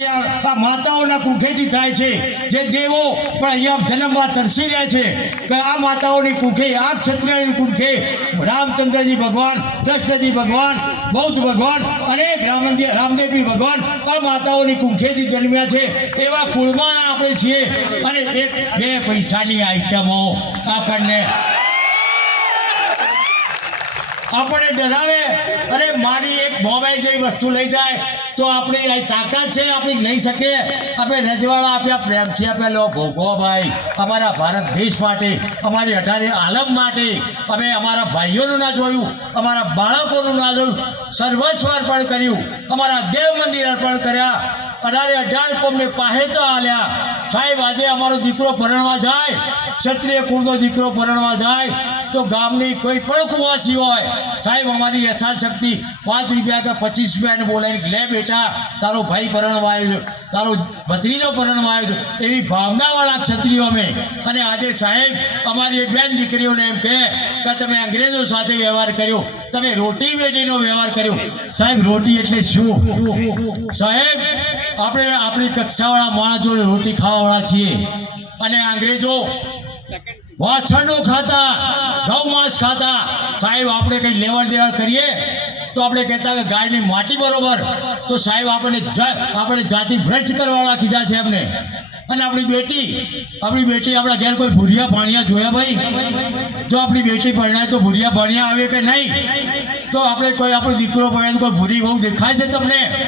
આ માતાઓના કુખેથી થાય છે. જે દેવો પણ અહીંયા જન્મવા તરસી રહ્યા છે. કે આ માતાઓની કુખે, આ ક્ષત્રિયની કુખે રામચંદ્રજી ભગવાન, કૃષ્ણજી ભગવાન, બૌદ્ધ ભગવાન, અનેક રામંદિર રામદેવી ભગવાન આ માતાઓની કુંખેથી જન્મ્યા છે. એવા કુળમાં આપણે છીએ અને એક, બે પૈસાની આઈટમો આપણને આપણને ડરાવે અરે મારી એક મોબાઈલ જેવી વસ્તુ લઈ જાય તો આપણી તાકાત છે આપણી લઈ શકે. આપણે રજવાડા આપ્યા, પ્રેમથી આપ્યા લો ભોગવભાઈ અમારા ભારત દેશ માટે, અમારી અઢારે આલમ માટે, અમે અમારા ભાઈઓનું ના જોયું, અમારા બાળકોનું ના જોયું. સર્વસ્વ અર્પણ કર્યું, અમારા દેવ મંદિર અર્પણ કર્યા. અઢારે અઢાર કોમને પાહે તો આલ્યા. સાહેબ, આજે અમારો દીકરો ભરણવા જાય, ક્ષત્રિય કુળનો દીકરો ભરણવા જાય, તો ગામની કોઈ પણ કુવાસી હોય, સાહેબ, અમારી યથાશક્તિ પાંચ રૂપિયા કે પચીસ રૂપિયાને બોલાવીને લે બેટા, તારો ભાઈ પરણવા આવ્યો છે, તારો ભત્રીજો પરણવા આવ્યો છે. એવી ભાવનાવાળા ક્ષત્રિયો અમે. અને આજે સાહેબ, અમારી બેન દીકરીઓને એમ કહે કે, તમે અંગ્રેજો સાથે વ્યવહાર કર્યો, તમે રોટી વેટીનો વ્યવહાર કર્યો. સાહેબ, રોટી એટલે શું? સાહેબ આપણે આપણી કક્ષાવાળા માણસ જોડે રોટી ખાવાવાળા છીએ. અને અંગ્રેજો વાછણો ખાતા ઘઉં માંસ ખાતા. સાહેબ આપણે કંઈ લેવડ દેવડ કરીએ? તો આપણે કહેતા કે ગાયની માટી બરોબર. તો સાહેબ આપણને જા- આપણે જાતિ ભ્રષ્ટ કરવાવાળા કીધા છે એમને. અને આપણી બેટી આપણી બેટી આપણા ઘેર કોઈ ભૂરિયા ભાણિયા જોયા ભાઈ? જો આપણી બેટી પરણાય તો ભૂરિયા ભાણિયા આવે કે નહીં? તો આપણે કોઈ આપણો દીકરો પરણાય કોઈ ભૂરી બહુ દેખાય છે તમને?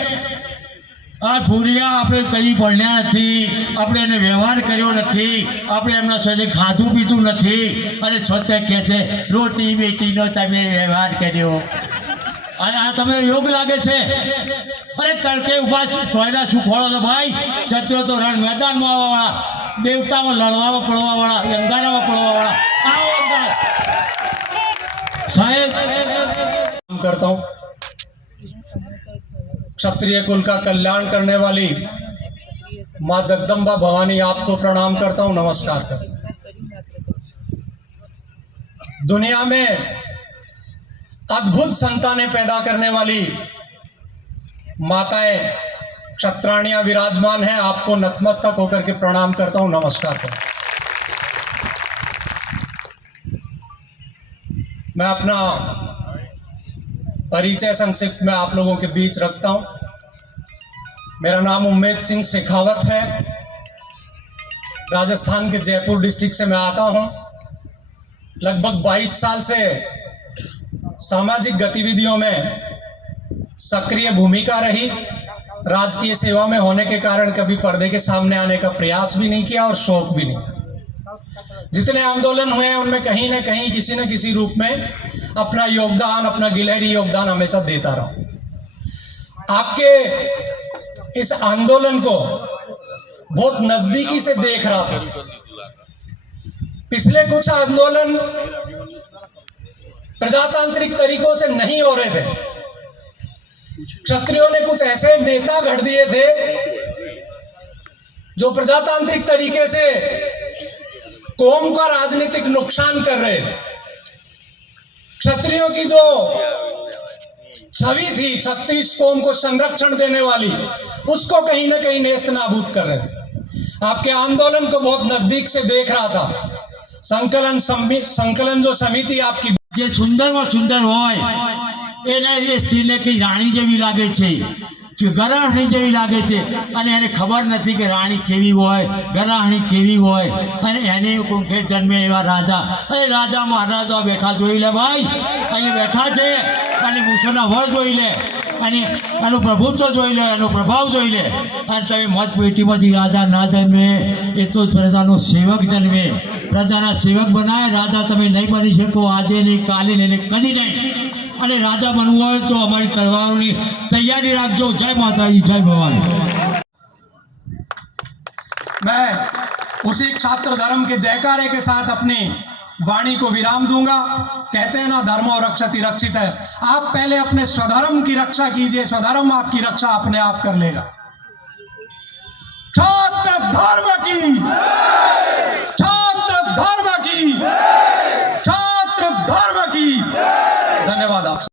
આ ભૂરિયા આપણે કંઈ ભણ્યા નથી, આપણે એને વ્યવહાર કર્યો નથી, આપણે એમના સાથે ખાધું પીધું નથી. અને છતાં કહે છે, રોટી બેટીનો તમે વ્યવહાર કર્યો. અને આ તમને યોગ લાગે છે? અરે તડકે ઊભા ચોયડા શું ખોળો તો ભાઈ? ક્ષત્રિયો તો રણ મેદાનમાં આવવાવાળા, દેવતામાં લડવામાં પડવા વાળા અંગારામાં પડવાવાળા. આવો અંગાર. સાહેબ. કામ કરતા હું. क्षत्रिय कुल का कल्याण करने वाली माँ जगदम्बा भवानी आपको प्रणाम करता हूँ, नमस्कार करता हूँ। दुनिया में अद्भुत संतानें पैदा करने वाली माताएँ क्षत्राणियाँ विराजमान हैं, आपको नतमस्तक होकर के प्रणाम करता हूँ, नमस्कार करता हूँ। मैं अपना परिचय संक्षिप्त में आप लोगों के बीच रखता हूँ। मेरा नाम उम्मेद सिंह शेखावत है। राजस्थान के जयपुर डिस्ट्रिक्ट से मैं आता हूँ। लगभग 22 साल से सामाजिक गतिविधियों में सक्रिय भूमिका रही। राजकीय सेवा में होने के कारण कभी पर्दे के सामने आने का प्रयास भी नहीं किया और शौक भी नहीं था। जितने आंदोलन हुए हैं, उनमें कहीं ना कहीं किसी न किसी रूप में अपना योगदान, अपना गिलहरी योगदान हमेशा देता रहा। आपके इस आंदोलन को बहुत नजदीकी से देख रहा था। पिछले कुछ आंदोलन प्रजातांत्रिक तरीकों से नहीं हो रहे थे। क्षत्रियों ने कुछ ऐसे नेता घड़ दिए थे जो प्रजातांत्रिक तरीके से कौम का राजनीतिक नुकसान कर रहे थे। क्षत्रियों की जो छवि थी छत्तीस कौम को संरक्षण देने वाली उसको कहीं ना कहीं नेस्त नाबूद कर रहे थे आपके आंदोलन को बहुत नजदीक से देख रहा था संकलन समी- संकलन जो समिति आपकी જે સુંદરમાં સુંદર હોય એને એ સ્ત્રીને કંઈ રાણી જેવી લાગે છે કે ગરાહણી જેવી લાગે છે. અને એને ખબર નથી કે રાણી કેવી હોય ગરાહણી કેવી હોય. અને એને કુંખે જન્મે એવા રાજા. અને રાજા મહારાજા બેઠા જોઈ લે ભાઈ. અહીંયા બેઠા છે. અને મૂસોના વર જોઈ લે. અને એનું પ્રભુત્વ જોઈ લે, એનો પ્રભાવ જોઈ લે. અને તમે મત પેટીમાંથી રાજા ના જન્મે, એ તો પ્રજાનો સેવક જન્મે. પ્રજાના સેવક બનાવે, રાજા તમે નહીં બની શકો. આજે નહીં, કાલે નહીં કદી નહીં. અને રાજા બનવું હોય તો અમારી તલવારોની તૈયારી રાખજો જય માતાજી જય ભવાની मैं उसी छात्र धर्म के जयकारे के साथ अपनी वाणी को विराम दूंगा कहते हैं ना धर्मो रक्षति रक्षित है आप पहले अपने स्वधर्म की रक्षा कीजिए स्वधर्म आपकी रक्षा अपने आप कर लेगा